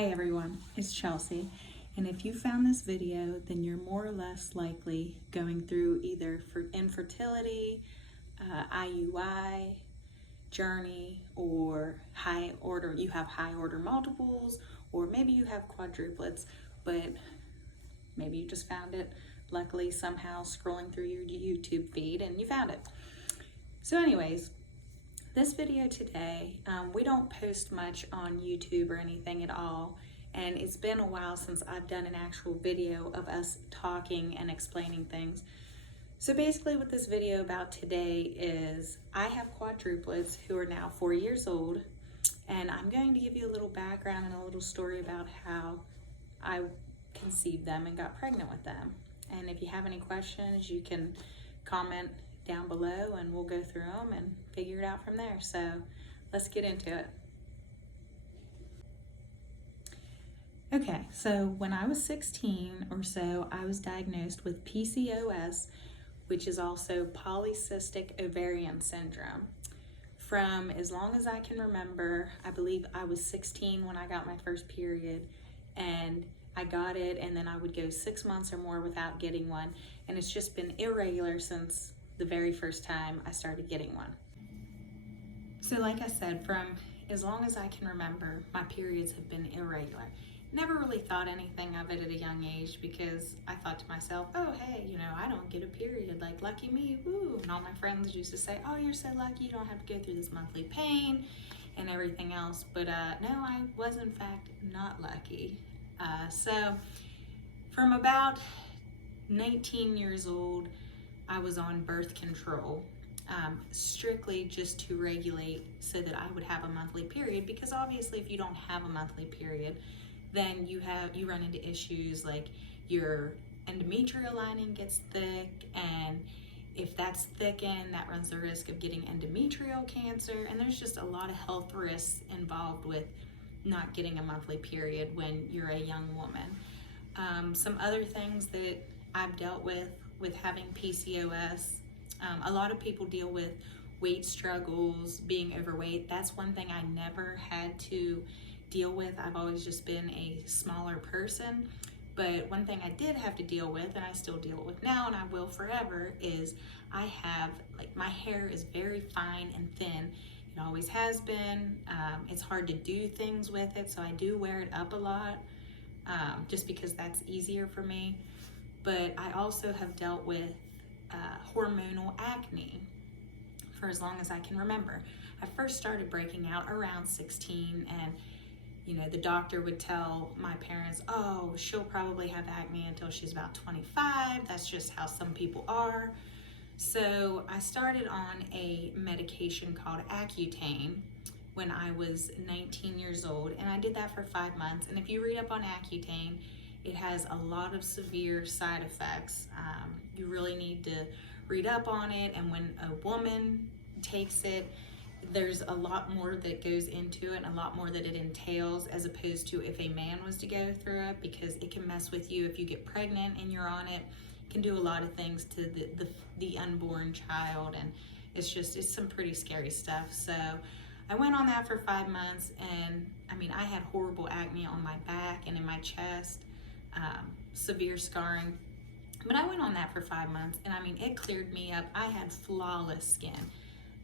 Hi everyone, it's Chelsea, and if you found this video, then you're more or less likely going through either for infertility, IUI, journey, or you have high order multiples, or maybe you have quadruplets, but maybe you just found it luckily somehow scrolling through your YouTube feed and you found it. So anyways, this video today, we don't post much on YouTube or anything at all, and it's been a while since I've done an actual video of us talking and explaining things. So basically what this video about today is I have quadruplets who are now 4 years old, and I'm going to give you a little background and a little story about how I conceived them and got pregnant with them. And if you have any questions, you can comment down below and we'll go through them and figure it out from there. So let's get into it. Okay, so when I was 16 or so, I was diagnosed with PCOS, which is also Polycystic Ovarian Syndrome. From as long as I can remember, I believe I was 16 when I got my first period, and I got it, and then I would go 6 months or more without getting one, and it's just been irregular since the very first time I started getting one. So like I said, from as long as I can remember, my periods have been irregular. Never really thought anything of it at a young age because I thought to myself, oh hey, I don't get a period, like lucky me, woo. And all my friends used to say, oh, you're so lucky, you don't have to go through this monthly pain and everything else. But no, I was in fact not lucky. So from about 19 years old, I was on birth control, strictly just to regulate so that I would have a monthly period, because obviously if you don't have a monthly period, then you run into issues like your endometrial lining gets thick, and if that's thickened, that runs the risk of getting endometrial cancer, and there's just a lot of health risks involved with not getting a monthly period when you're a young woman. Some other things that I've dealt with having PCOS, a lot of people deal with weight struggles, being overweight. That's one thing I never had to deal with. I've always just been a smaller person. But one thing I did have to deal with, and I still deal with now, and I will forever, is I have, my hair is very fine and thin. It always has been. It's hard to do things with it, so I do wear it up a lot, just because that's easier for me. But I also have dealt with hormonal acne for as long as I can remember. I first started breaking out around 16, and the doctor would tell my parents, oh, she'll probably have acne until she's about 25. That's just how some people are. So I started on a medication called Accutane when I was 19 years old, and I did that for 5 months. And if you read up on Accutane, it has a lot of severe side effects. You really need to read up on it, and when a woman takes it, there's a lot more that goes into it and a lot more that it entails, as opposed to if a man was to go through it, because it can mess with you if you get pregnant and you're on it. It can do a lot of things to the unborn child, and it's some pretty scary stuff. So I went on that for 5 months, and I had horrible acne on my back and in my chest, severe scarring. But I went on that for 5 months, and it cleared me up. I had flawless skin.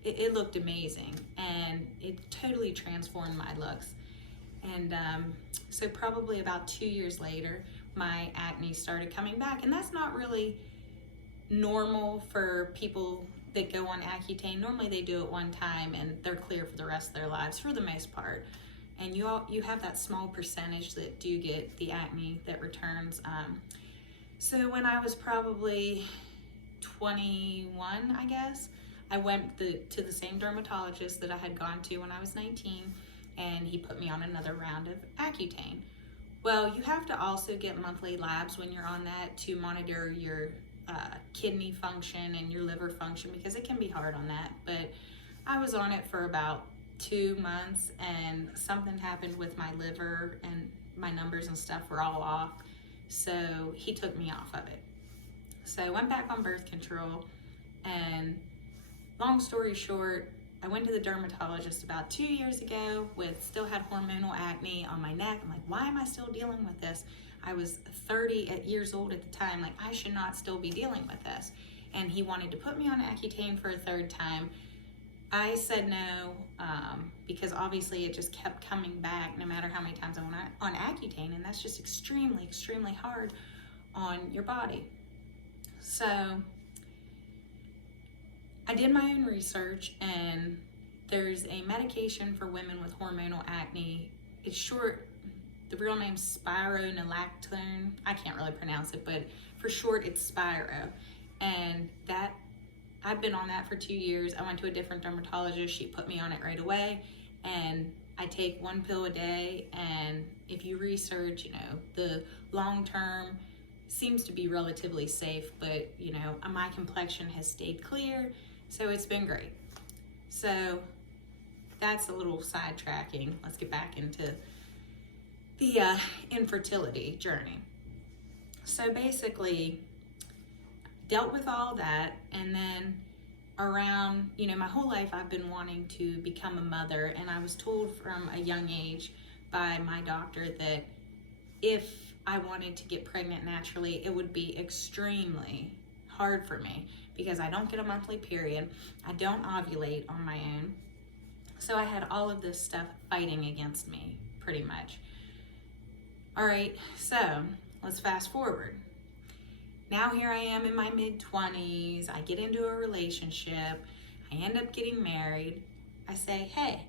It looked amazing, and it totally transformed my looks. And so probably about 2 years later, my acne started coming back, and that's not really normal for people that go on Accutane. Normally they do it one time and they're clear for the rest of their lives for the most part. And you have that small percentage that do get the acne that returns. So when I was probably 21, I guess, I went to the same dermatologist that I had gone to when I was 19, and he put me on another round of Accutane. Well, you have to also get monthly labs when you're on that to monitor your kidney function and your liver function, because it can be hard on that. But I was on it for about 2 months, and something happened with my liver, and my numbers and stuff were all off. So he took me off of it. So I went back on birth control, and long story short, I went to the dermatologist about 2 years ago still had hormonal acne on my neck. I'm like, why am I still dealing with this? I was 30 years old at the time. Like, I should not still be dealing with this. And he wanted to put me on Accutane for a third time. I said no, because obviously it just kept coming back no matter how many times I went on Accutane, and that's just extremely, extremely hard on your body. So I did my own research, and there's a medication for women with hormonal acne. It's short, the real name's spironolactone. I can't really pronounce it, but for short, it's Spiro. And that, I've been on that for 2 years. I went to a different dermatologist. She put me on it right away. And I take 1 pill a day. And if you research, you know, the long term seems to be relatively safe, but you know, my complexion has stayed clear. So it's been great. So that's a little sidetracking. Let's get back into the infertility journey. So basically, dealt with all that, and then around, you know, my whole life I've been wanting to become a mother, and I was told from a young age by my doctor that if I wanted to get pregnant naturally, it would be extremely hard for me because I don't get a monthly period, I don't ovulate on my own, so I had all of this stuff fighting against me, pretty much. All right, so let's fast forward. Now here I am in my mid-20s, I get into a relationship, I end up getting married. I say, hey,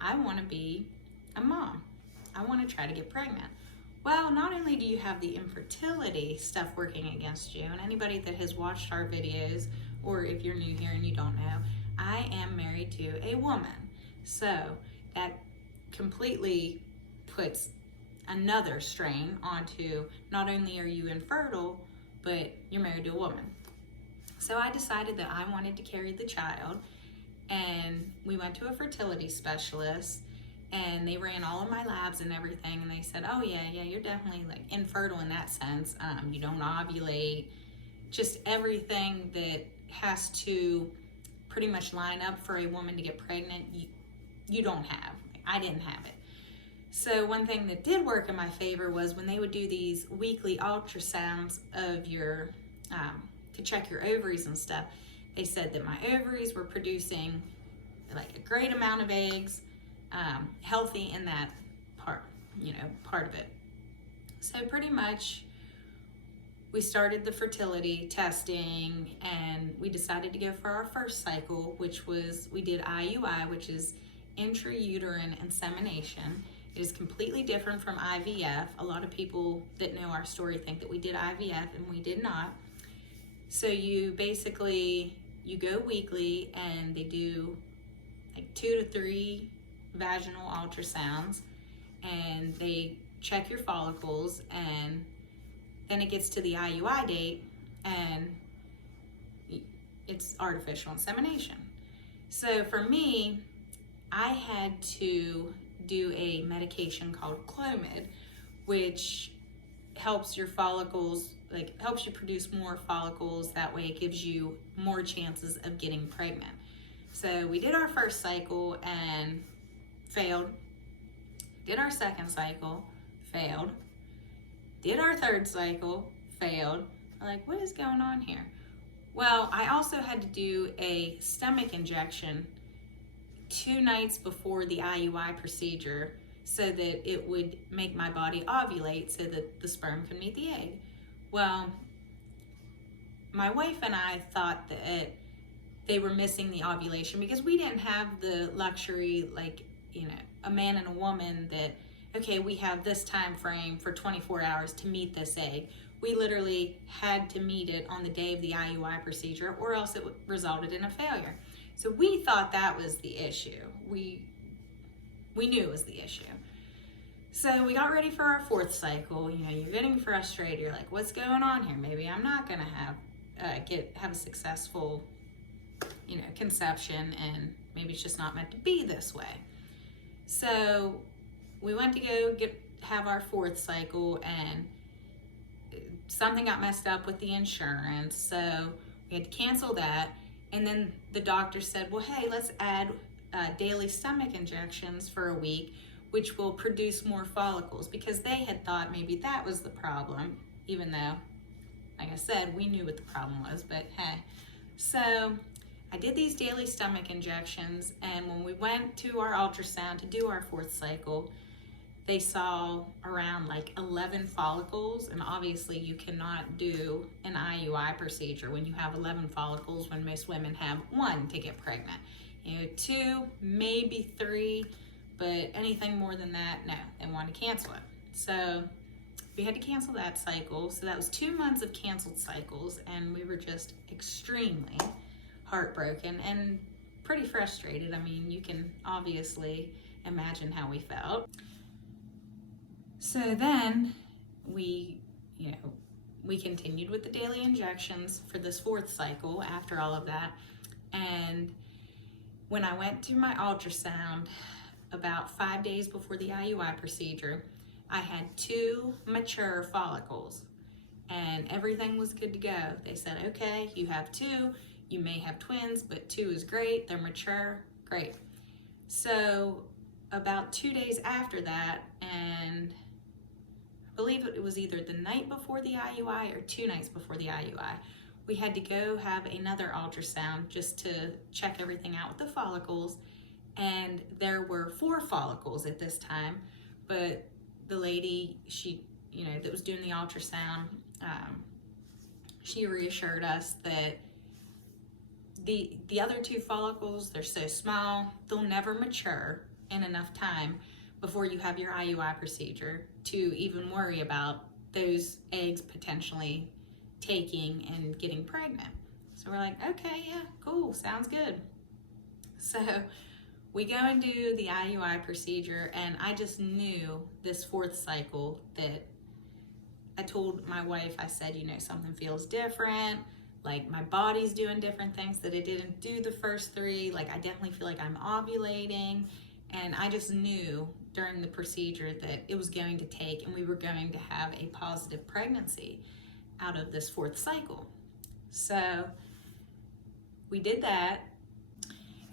I want to be a mom. I want to try to get pregnant. Well, not only do you have the infertility stuff working against you, and anybody that has watched our videos, or if you're new here and you don't know, I am married to a woman. So that completely puts another strain onto not only are you infertile, but you're married to a woman. So I decided that I wanted to carry the child, and we went to a fertility specialist, and they ran all of my labs and everything, and they said, oh yeah, you're definitely like infertile in that sense. You don't ovulate, just everything that has to pretty much line up for a woman to get pregnant, you don't have. I didn't have it. So one thing that did work in my favor was when they would do these weekly ultrasounds of your, to check your ovaries and stuff, they said that my ovaries were producing like a great amount of eggs, healthy in that part, you know, part of it. So pretty much we started the fertility testing, and we decided to go for our first cycle, which was, we did IUI, which is intrauterine insemination. It is completely different from IVF. A lot of people that know our story think that we did IVF, and we did not. So you basically, you go weekly, and they do like 2 to 3 vaginal ultrasounds, and they check your follicles, and then it gets to the IUI date, and it's artificial insemination. So for me, I had to do a medication called Clomid, which helps your follicles, like helps you produce more follicles. That way it gives you more chances of getting pregnant. So we did our first cycle and failed. Did our second cycle, failed. Did our third cycle, failed. I'm like, what is going on here? Well, I also had to do a stomach injection 2 nights before the IUI procedure so that it would make my body ovulate so that the sperm could meet the egg. Well, my wife and I thought that they were missing the ovulation because we didn't have the luxury, like, you know, a man and a woman that, okay, we have this time frame for 24 hours to meet this egg. We literally had to meet it on the day of the IUI procedure, or else it resulted in a failure. So we thought that was the issue. We knew it was the issue. So we got ready for our 4th cycle. You know, you're getting frustrated. You're like, what's going on here? Maybe I'm not gonna have a successful, you know, conception, and maybe it's just not meant to be this way. So we went to go have our 4th cycle, and something got messed up with the insurance, so we had to cancel that. And then the doctor said, well, hey, let's add daily stomach injections for a week, which will produce more follicles, because they had thought maybe that was the problem, even though, like I said, we knew what the problem was, but hey. So I did these daily stomach injections, and when we went to our ultrasound to do our 4th cycle, they saw around like 11 follicles, and obviously you cannot do an IUI procedure when you have 11 follicles, when most women have 1 to get pregnant. 2, maybe 3, but anything more than that, no, they want to cancel it. So we had to cancel that cycle. So that was 2 months of canceled cycles, and we were just extremely heartbroken and pretty frustrated. I mean, you can obviously imagine how we felt. So then we continued with the daily injections for this 4th cycle after all of that. And when I went to my ultrasound about 5 days before the IUI procedure, I had 2 mature follicles, and everything was good to go. They said, okay, you have 2, you may have twins, but 2 is great, they're mature, great. So about 2 days after that, and I believe it was either the night before the IUI or 2 nights before the IUI, we had to go have another ultrasound just to check everything out with the follicles. And there were 4 follicles at this time, but the lady, that was doing the ultrasound, she reassured us that the other 2 follicles, they're so small, they'll never mature in enough time before you have your IUI procedure to even worry about those eggs potentially taking and getting pregnant. So we're like, okay, yeah, cool, sounds good. So we go and do the IUI procedure, and I just knew this 4th cycle that I told my wife, I said, something feels different, like my body's doing different things that it didn't do the first 3, like I definitely feel like I'm ovulating, and I just knew during the procedure that it was going to take, and we were going to have a positive pregnancy out of this 4th cycle. So we did that.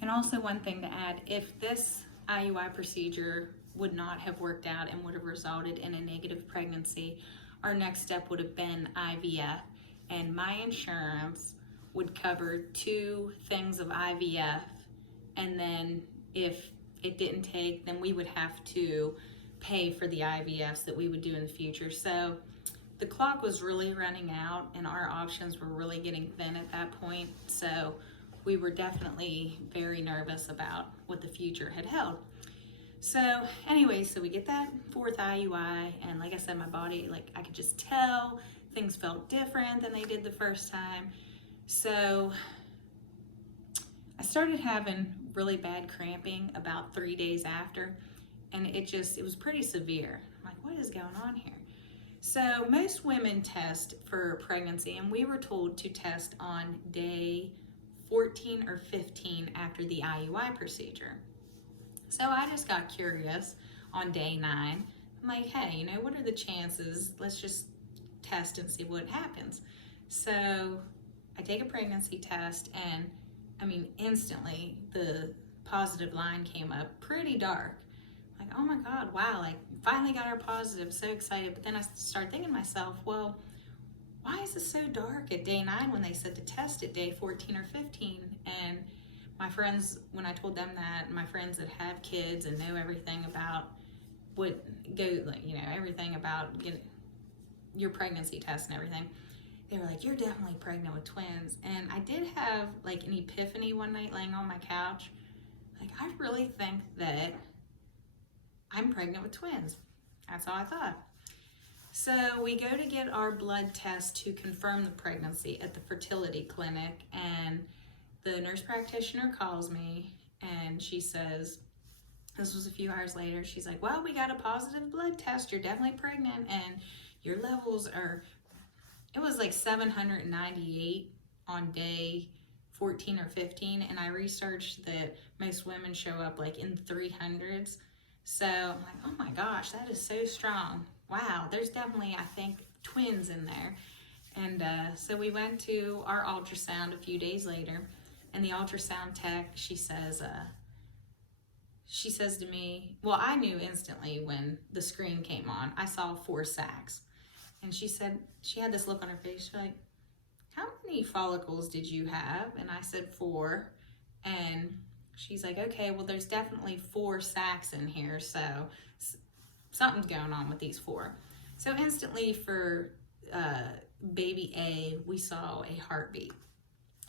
And also, one thing to add, if this IUI procedure would not have worked out and would have resulted in a negative pregnancy, our next step would have been IVF, and my insurance would cover 2 things of IVF, and then if it didn't take, then we would have to pay for the IVFs that we would do in the future. So the clock was really running out, and our options were really getting thin at that point. So we were definitely very nervous about what the future had held. So anyway, so we get that 4th IUI, and like I said, my body, like I could just tell things felt different than they did the first time. So I started having really bad cramping about 3 days after, and it was pretty severe. I'm like, what is going on here? So most women test for pregnancy, and we were told to test on day 14 or 15 after the IUI procedure. So I just got curious on day 9. I'm like, hey, what are the chances? Let's just test and see what happens. So I take a pregnancy test, and I mean, instantly the positive line came up pretty dark. Like, oh my God, wow, like finally got our positive, so excited. But then I started thinking to myself, well, why is it so dark at day 9 when they said to test at day 14 or 15? And my friends, when I told them that, my friends that have kids and know everything about everything about getting your pregnancy test and everything, they were like, you're definitely pregnant with twins. And I did have like an epiphany one night laying on my couch. Like, I really think that I'm pregnant with twins. That's all I thought. So we go to get our blood test to confirm the pregnancy at the fertility clinic, and the nurse practitioner calls me, and she says, this was a few hours later, she's like, well, we got a positive blood test, you're definitely pregnant, and your levels are, it was like 798 on day 14 or 15, and I researched that most women show up like in 300s. So I'm like, oh my gosh, that is so strong. Wow, there's definitely, I think, twins in there. And so we went to our ultrasound a few days later, and the ultrasound tech, she says, she says to me, well, I knew instantly when the screen came on. I saw 4 sacs. And she said, she had this look on her face. She's like, how many follicles did you have? And I said 4. And she's like, okay, well, there's definitely 4 sacs in here. So something's going on with these 4. So instantly for baby A, we saw a heartbeat.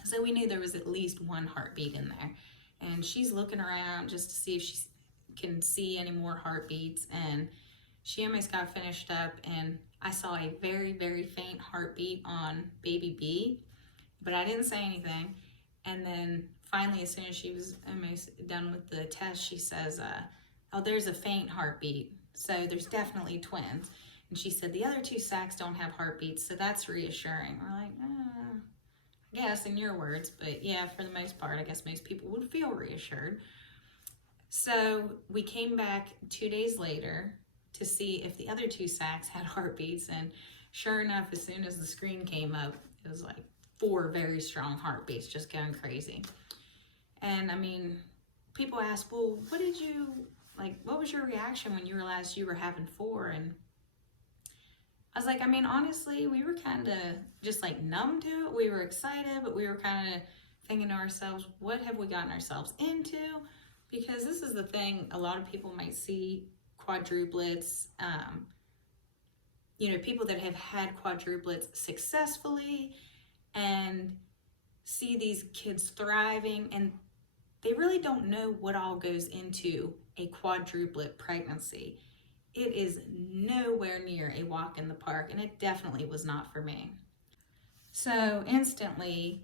So we knew there was at least 1 heartbeat in there. And she's looking around just to see if she can see any more heartbeats. And she almost got finished up, and I saw a very, very faint heartbeat on baby B, but I didn't say anything. And then finally, as soon as she was almost done with the test, she says, oh, there's a faint heartbeat. So there's definitely twins. And she said, the other 2 sacs don't have heartbeats, so that's reassuring. We're like, I guess in your words, but yeah, for the most part, I guess most people would feel reassured. So we came back 2 days later to see if the other 2 sacs had heartbeats, and sure enough, as soon as the screen came up, it was like 4 very strong heartbeats, just going crazy. And I mean, people ask, well, what was your reaction when you realized you were having 4? And I was like, I mean, honestly, we were kind of just like numb to it. We were excited, but we were kind of thinking to ourselves, what have we gotten ourselves into? Because this is the thing, a lot of people might see quadruplets, people that have had quadruplets successfully and see these kids thriving, and they really don't know what all goes into a quadruplet pregnancy. It is nowhere near a walk in the park, and it definitely was not for me. So instantly,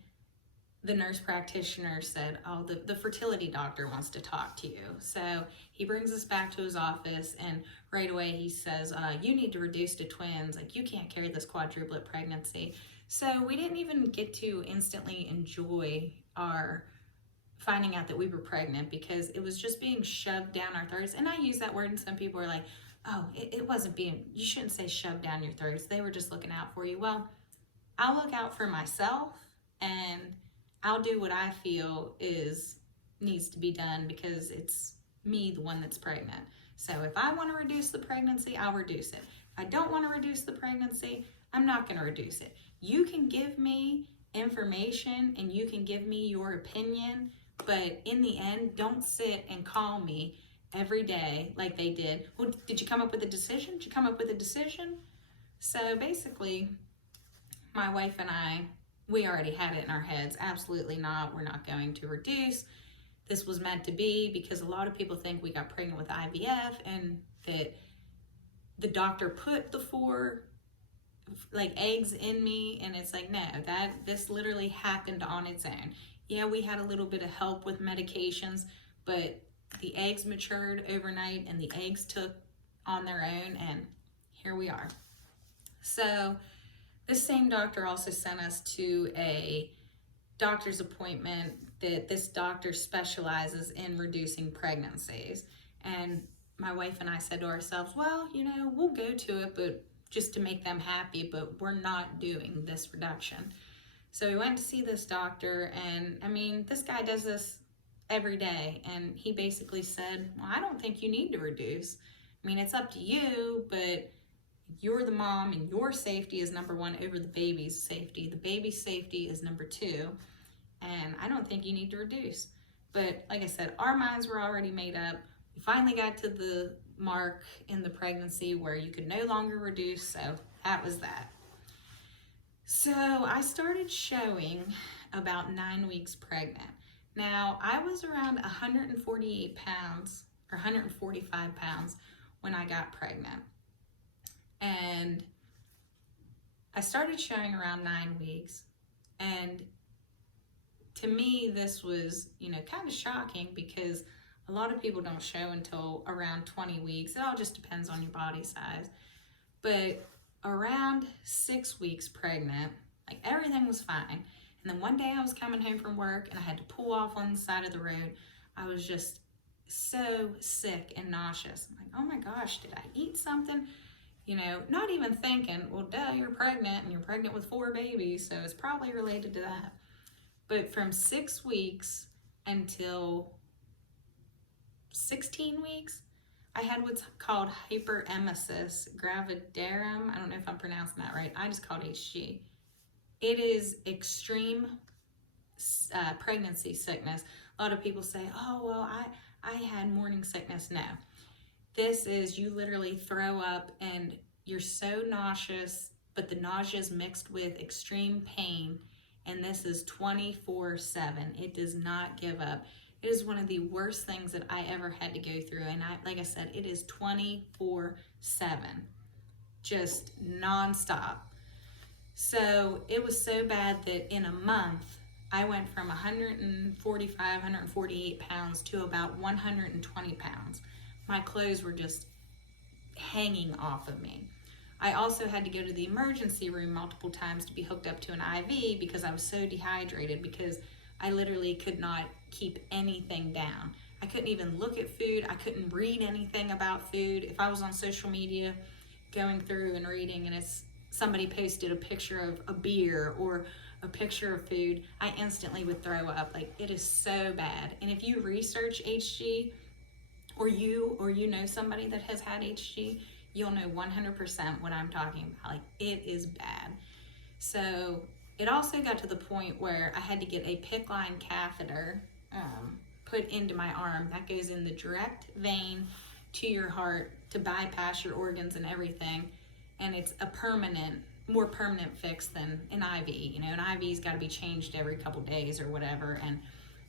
the nurse practitioner said, oh, the fertility doctor wants to talk to you. So he brings us back to his office, and right away he says, you need to reduce to twins. Like, you can't carry this quadruplet pregnancy. So we didn't even get to instantly enjoy our finding out that we were pregnant, because it was just being shoved down our throats. And I use that word, and some people are like, oh, it wasn't being, you shouldn't say shoved down your throats. They were just looking out for you. Well, I'll look out for myself, and I'll do what I feel needs to be done, because it's me, the one that's pregnant. So if I want to reduce the pregnancy, I'll reduce it. If I don't want to reduce the pregnancy, I'm not going to reduce it. You can give me information and you can give me your opinion, but in the end, don't sit and call me every day like they did. Well, did you come up with a decision? Did you come up with a decision? So basically, my wife and I, we already had it in our heads. Absolutely not. We're not going to reduce. This was meant to be, because a lot of people think we got pregnant with IVF and that the doctor put the 4 eggs in me, and it's like, no, this literally happened on its own. Yeah, we had a little bit of help with medications, but the eggs matured overnight and the eggs took on their own, and here we are. So this same doctor also sent us to a doctor's appointment that this doctor specializes in reducing pregnancies. And my wife and I said to ourselves, well, we'll go to it, but just to make them happy, but we're not doing this reduction. So we went to see this doctor, and I mean, this guy does this every day, and he basically said, well, I don't think you need to reduce. I mean, it's up to you, but you're the mom, and your safety is number 1 over the baby's safety. The baby's safety is number 2, and I don't think you need to reduce. But like I said, our minds were already made up. We finally got to the mark in the pregnancy where you could no longer reduce, so that was that. So I started showing about 9 weeks pregnant. Now, I was around 148 pounds or 145 pounds when I got pregnant. And I started showing around 9 weeks. And to me, this was, kind of shocking, because a lot of people don't show until around 20 weeks. It all just depends on your body size. But around 6 weeks pregnant, everything was fine. And then one day I was coming home from work and I had to pull off on the side of the road. I was just so sick and nauseous. I'm like, oh my gosh, did I eat something? Not even thinking, well, duh, you're pregnant, and you're pregnant with 4 babies, so it's probably related to that. But from 6 weeks until 16 weeks, I had what's called hyperemesis gravidarum. I don't know if I'm pronouncing that right. I just called HG. It is extreme pregnancy sickness. A lot of people say, oh, well, I had morning sickness. No. This is, you literally throw up and you're so nauseous, but the nausea is mixed with extreme pain. And this is 24/7. It does not give up. It is one of the worst things that I ever had to go through. And like I said, it is 24/7, just nonstop. So it was so bad that in a month, I went from 145, 148 pounds to about 120 pounds. My clothes were just hanging off of me. I also had to go to the emergency room multiple times to be hooked up to an IV because I was so dehydrated, because I literally could not keep anything down. I couldn't even look at food. I couldn't read anything about food. If I was on social media going through and reading and somebody posted a picture of a beer or a picture of food, I instantly would throw up. Like, it is so bad. And if you research HG, or you know somebody that has had HG, you'll know 100% what I'm talking about. Like, it is bad. So it also got to the point where I had to get a PICC line catheter put into my arm that goes in the direct vein to your heart to bypass your organs and everything. And it's a more permanent fix than an IV. You know, an IV's got to be changed every couple days or whatever, and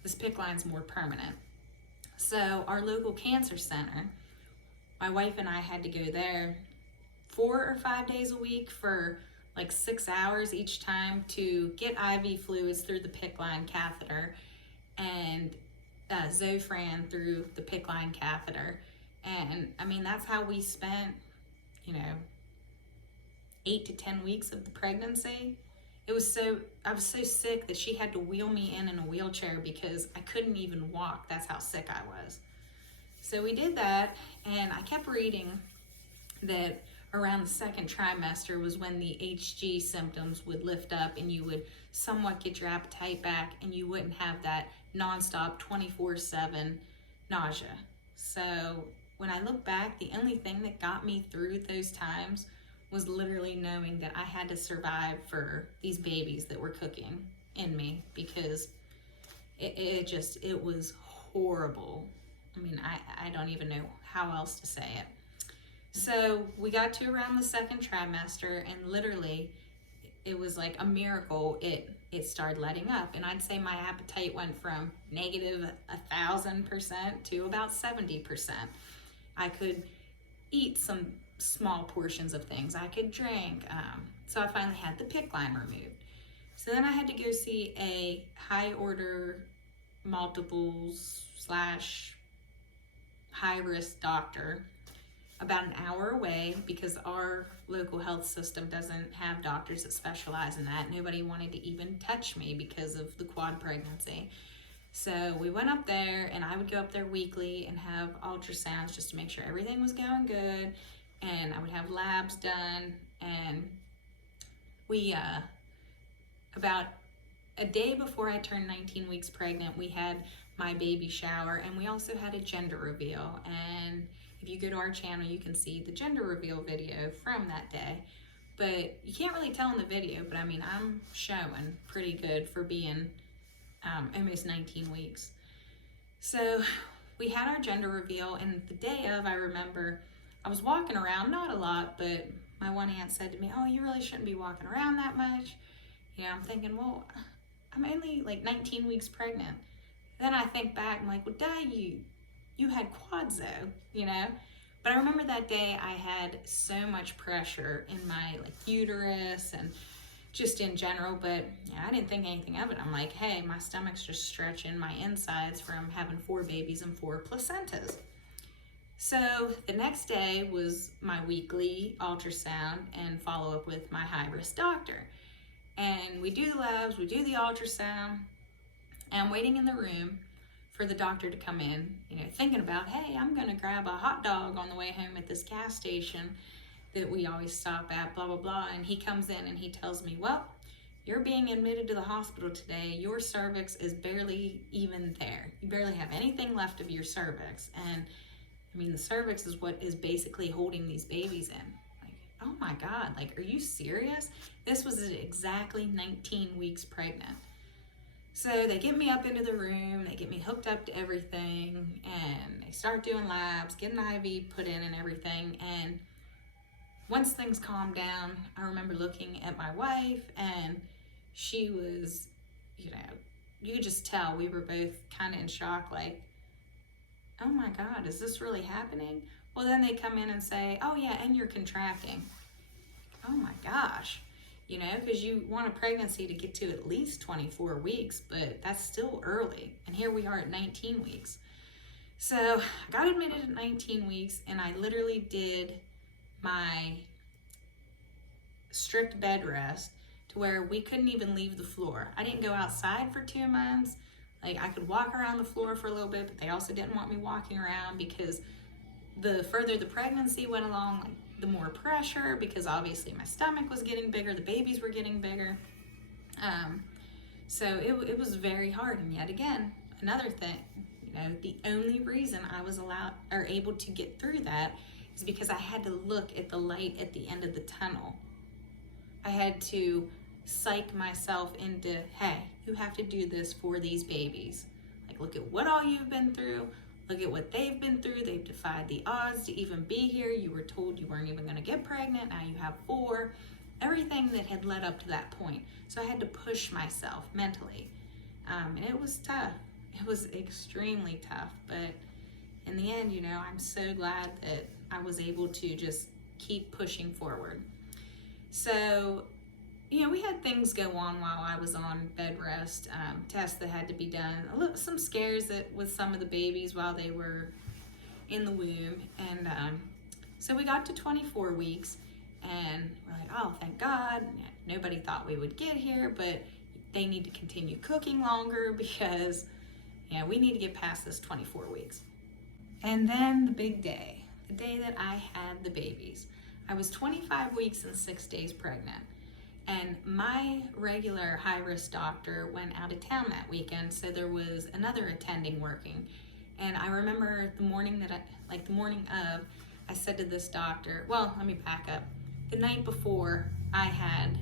this PICC line's more permanent. So our local cancer center, my wife and I had to go there 4 or 5 days a week for like 6 hours each time to get IV fluids through the PICC line catheter and Zofran through the PICC line catheter. And I mean, that's how we spent, 8 to 10 weeks of the pregnancy. I was so sick that she had to wheel me in a wheelchair because I couldn't even walk. That's how sick I was. So we did that, and I kept reading that around the second trimester was when the HG symptoms would lift up and you would somewhat get your appetite back and you wouldn't have that nonstop 24/7 nausea. So when I look back, the only thing that got me through those times was literally knowing that I had to survive for these babies that were cooking in me, because it was horrible. I mean, I don't even know how else to say it. So we got to around the second trimester, and literally it was like a miracle. It started letting up, and I'd say my appetite went from negative 1,000% to about 70%. I could eat some small portions of things. I could drink. So I finally had the PICC line removed. So then I had to go see a high order multiples / high risk doctor about an hour away, because our local health system doesn't have doctors that specialize in that. Nobody wanted to even touch me because of the quad pregnancy. So we went up there, and I would go up there weekly and have ultrasounds just to make sure everything was going good. And I would have labs done, and we, about a day before I turned 19 weeks pregnant, we had my baby shower, and we also had a gender reveal. And if you go to our channel, you can see the gender reveal video from that day. But you can't really tell in the video, but I mean, I'm showing pretty good for being almost 19 weeks. So we had our gender reveal, and the day of, I remember I was walking around, not a lot, but my one aunt said to me, oh, you really shouldn't be walking around that much. I'm thinking, well, I'm only like 19 weeks pregnant. Then I think back, I'm like, well, Dad, you had quads though, But I remember that day I had so much pressure in my uterus and just in general, but I didn't think anything of it. I'm like, hey, my stomach's just stretching my insides from having 4 babies and 4 placentas. So the next day was my weekly ultrasound and follow up with my high-risk doctor. And we do the labs, we do the ultrasound, and I'm waiting in the room for the doctor to come in, thinking about, hey, I'm gonna grab a hot dog on the way home at this gas station that we always stop at, blah, blah, blah. And he comes in and he tells me, well, you're being admitted to the hospital today. Your cervix is barely even there. You barely have anything left of your cervix. And I mean, the cervix is what is basically holding these babies in. Like, oh my God, like, are you serious? This was exactly 19 weeks pregnant. So they get me up into the room, they get me hooked up to everything, and they start doing labs, get an IV put in and everything. And once things calmed down, I remember looking at my wife, and she was, you could just tell we were both kind of in shock, like, oh my God, is this really happening? Well, then they come in and say, oh yeah, and you're contracting. Oh my gosh. Because you want a pregnancy to get to at least 24 weeks, but that's still early. And here we are at 19 weeks. So I got admitted at 19 weeks, and I literally did my strict bed rest to where we couldn't even leave the floor. I didn't go outside for 2 months. Like, I could walk around the floor for a little bit, but they also didn't want me walking around because the further the pregnancy went along, like, the more pressure, because obviously my stomach was getting bigger, the babies were getting bigger. So it was very hard. And yet again, another thing, the only reason I was able to get through that is because I had to look at the light at the end of the tunnel. I had to psych myself into, hey, you have to do this for these babies. Like, look at what all you've been through. Look at what they've been through. They've defied the odds to even be here. You were told you weren't even going to get pregnant. Now you have 4. Everything that had led up to that point. So I had to push myself mentally. And it was tough. It was extremely tough. But in the end, I'm so glad that I was able to just keep pushing forward. So, we had things go on while I was on bed rest, tests that had to be done, some scares with some of the babies while they were in the womb. And so we got to 24 weeks, and we're like, oh, thank God. Nobody thought we would get here, but they need to continue cooking longer because, we need to get past this 24 weeks. And then the big day, the day that I had the babies. I was 25 weeks and 6 days pregnant. And my regular high-risk doctor went out of town that weekend, so there was another attending working. And I remember the morning of, I said to this doctor, well, let me back up. The night before, I had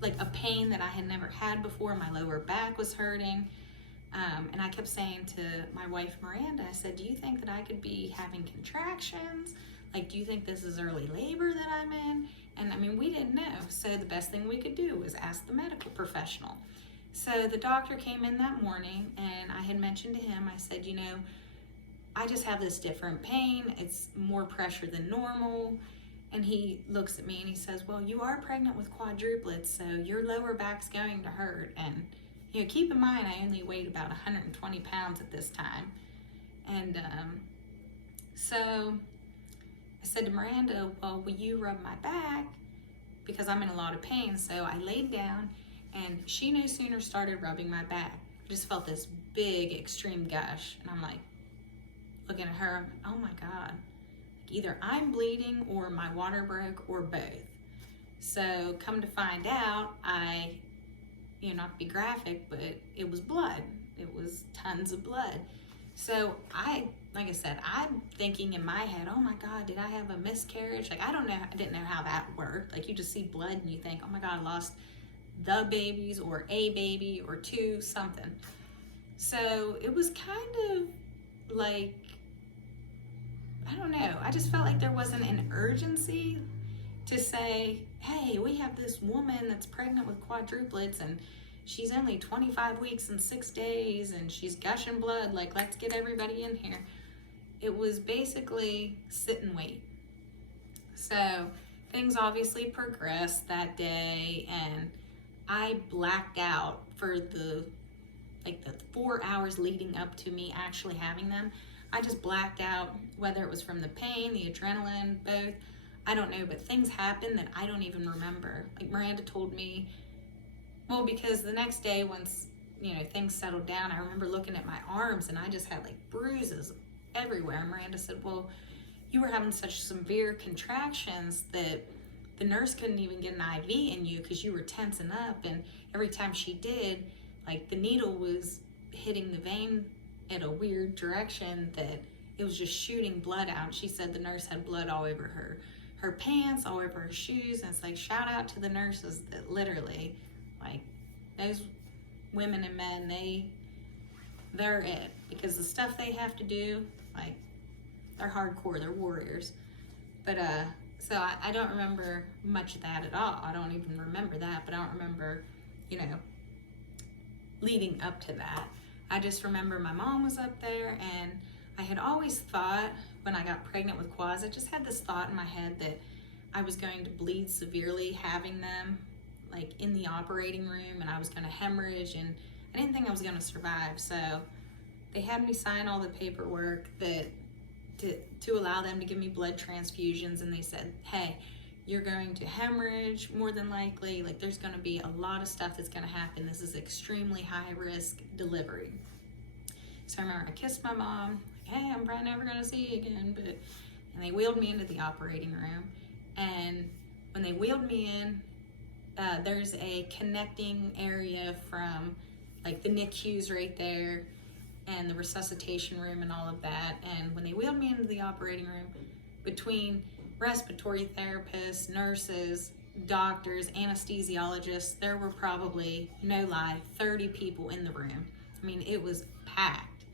like a pain that I had never had before. My lower back was hurting. And I kept saying to my wife, Miranda, I said, do you think that I could be having contractions? Like, do you think this is early labor that I'm in? And I mean, we didn't know. So the best thing we could do was ask the medical professional. So the doctor came in that morning, and I had mentioned to him, I said, I just have this different pain. It's more pressure than normal. And he looks at me and he says, well, you are pregnant with quadruplets, so your lower back's going to hurt. And, keep in mind, I only weighed about 120 pounds at this time. And so I said to Miranda, well, will you rub my back? Because I'm in a lot of pain. So I laid down, and she no sooner started rubbing my back. I just felt this big, extreme gush. And I'm like, looking at her, oh my God. Either I'm bleeding or my water broke or both. So come to find out, not to be graphic, but it was blood. It was tons of blood. So like I said, I'm thinking in my head, oh my God, did I have a miscarriage? Like, I didn't know how that worked. Like, you just see blood and you think, oh my God, I lost the babies or a baby or 2, something. So it was kind of like, I don't know. I just felt like there wasn't an urgency to say, hey, we have this woman that's pregnant with quadruplets and she's only 25 weeks and 6 days and she's gushing blood. Like, let's get everybody in here. It was basically sit and wait. So things obviously progressed that day, and I blacked out for the 4 hours leading up to me actually having them. I just blacked out, whether it was from the pain, the adrenaline, both. I don't know, but things happened that I don't even remember. Like, Miranda told me, well, because the next day, once, things settled down, I remember looking at my arms and I just had like bruises everywhere. And Miranda said, well, you were having such severe contractions that the nurse couldn't even get an IV in you because you were tensing up, and every time she did, like the needle was hitting the vein at a weird direction that it was just shooting blood out. She said the nurse had blood all over her pants, all over her shoes, and it's like, shout out to the nurses that literally, like, those women and men, they're it, because the stuff they have to do, like, they're hardcore, they're warriors. But so I don't remember much of that at all. I don't even remember that, but I don't remember, you know, leading up to that. I just remember my mom was up there, and I had always thought when I got pregnant with quads, I just had this thought in my head that I was going to bleed severely having them, like in the operating room, and I was going to hemorrhage, and I didn't think I was going to survive. So they had me sign all the paperwork that to allow them to give me blood transfusions, and they said, hey, you're going to hemorrhage more than likely, like there's going to be a lot of stuff that's going to happen. This is extremely high risk delivery. So I remember I kissed my mom, like, hey, I'm probably never going to see you again, and they wheeled me into the operating room. And when they wheeled me in, there's a connecting area from like the NICU's right there, and the resuscitation room and all of that. And when they wheeled me into the operating room, between respiratory therapists, nurses, doctors, anesthesiologists, there were probably, no lie, 30 people in the room. I mean, it was packed.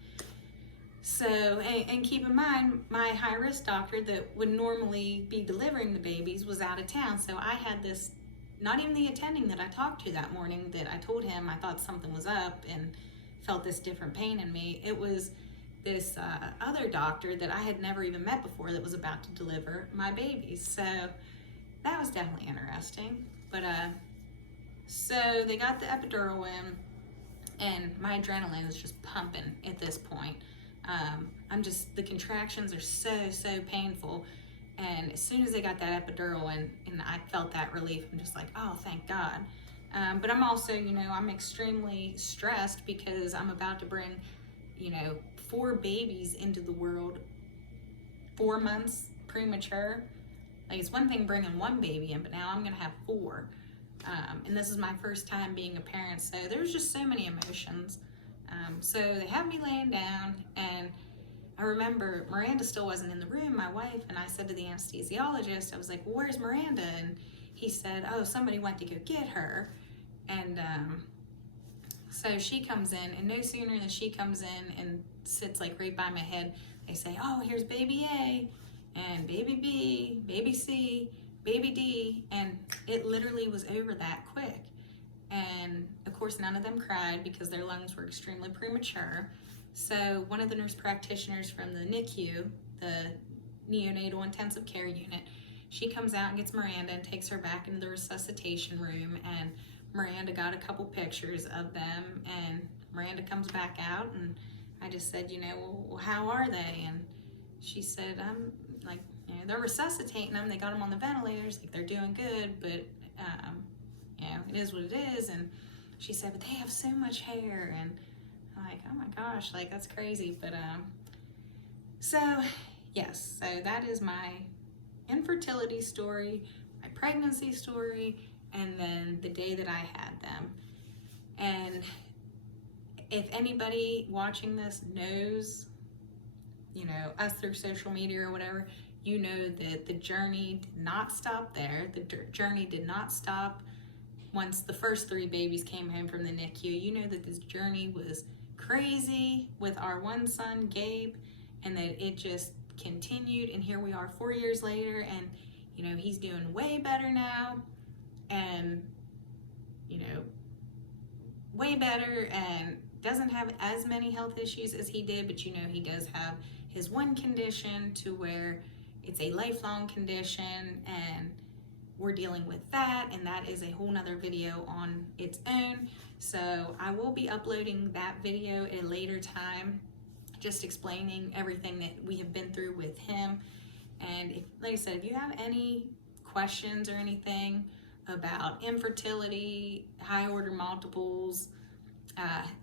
So, and keep in mind, my high-risk doctor that would normally be delivering the babies was out of town. So I had this, not even the attending that I talked to that morning, that I told him I thought something was up and felt this different pain in me. It was this other doctor that I had never even met before that was about to deliver my babies. So that was definitely interesting. But so they got the epidural in, and my adrenaline is just pumping at this point. The contractions are so painful. And as soon as they got that epidural in, and I felt that relief, I'm just like, oh, thank God. But I'm also, you know, I'm extremely stressed because I'm about to bring, you know, 4 babies into the world, 4 months premature. Like, it's one thing bringing 1 baby in, but now I'm gonna have 4. And this is my first time being a parent, so there's just so many emotions. So they have me laying down, and I remember Miranda still wasn't in the room, my wife, and I said to the anesthesiologist, I was like, well, where's Miranda? And he said, oh, somebody went to go get her. And so she comes in, and no sooner than she comes in and sits like right by my head, they say, oh, here's baby A, and baby B, baby C, baby D, and it literally was over that quick. And of course, none of them cried because their lungs were extremely premature. So one of the nurse practitioners from the NICU, the neonatal intensive care unit, she comes out and gets Miranda and takes her back into the resuscitation room, and Miranda got a couple pictures of them, and Miranda comes back out, and I just said, you know, well, how are they? And she said, like, you know, they're resuscitating them. They got them on the ventilators. Like, they're doing good, but, you know, it is what it is. And she said, but they have so much hair. And I'm like, oh my gosh, like, that's crazy. But, so, yes, so that is my infertility story, my pregnancy story, and then the day that I had them. And if anybody watching this knows, you know, us through social media or whatever, you know that the journey did not stop there. The journey did not stop once the first 3 babies came home from the NICU. You know that this journey was crazy with our one son, Gabe, and that it just continued, and here we are 4 years later, and, you know, he's doing way better now, and, you know, way better, and doesn't have as many health issues as he did, but, you know, he does have his one condition to where it's a lifelong condition, and we're dealing with that, and that is a whole nother video on its own. So I will be uploading that video at a later time, just explaining everything that we have been through with him. And if, like I said, if you have any questions or anything about infertility, high order multiples,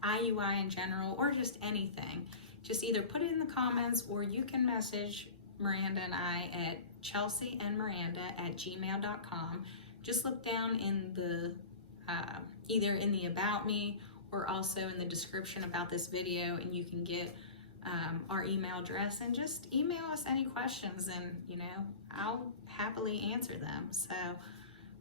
IUI in general, or just anything, just either put it in the comments, or you can message Miranda and I at chelseaandmiranda@gmail.com. Just look down in the either in the About Me or also in the description about this video, and you can get our email address and just email us any questions, and I'll happily answer them. So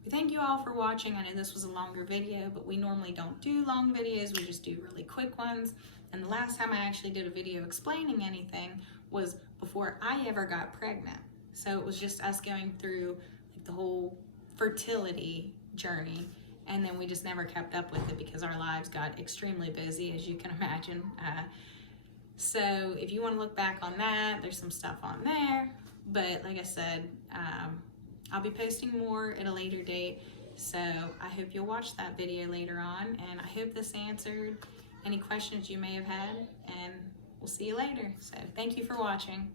we thank you all for watching. I know this was a longer video, but we normally don't do long videos. We just do really quick ones. And the last time I actually did a video explaining anything was before I ever got pregnant. So it was just us going through like the whole fertility journey, and then we just never kept up with it because our lives got extremely busy, as you can imagine. So if you want to look back on that, there's some stuff on there. But like I said, I'll be posting more at a later date. So I hope you'll watch that video later on, and I hope this answered any questions you may have had, and we'll see you later. So thank you for watching.